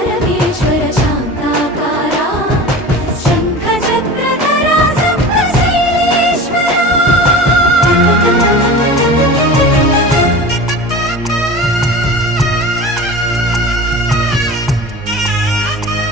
Para mí.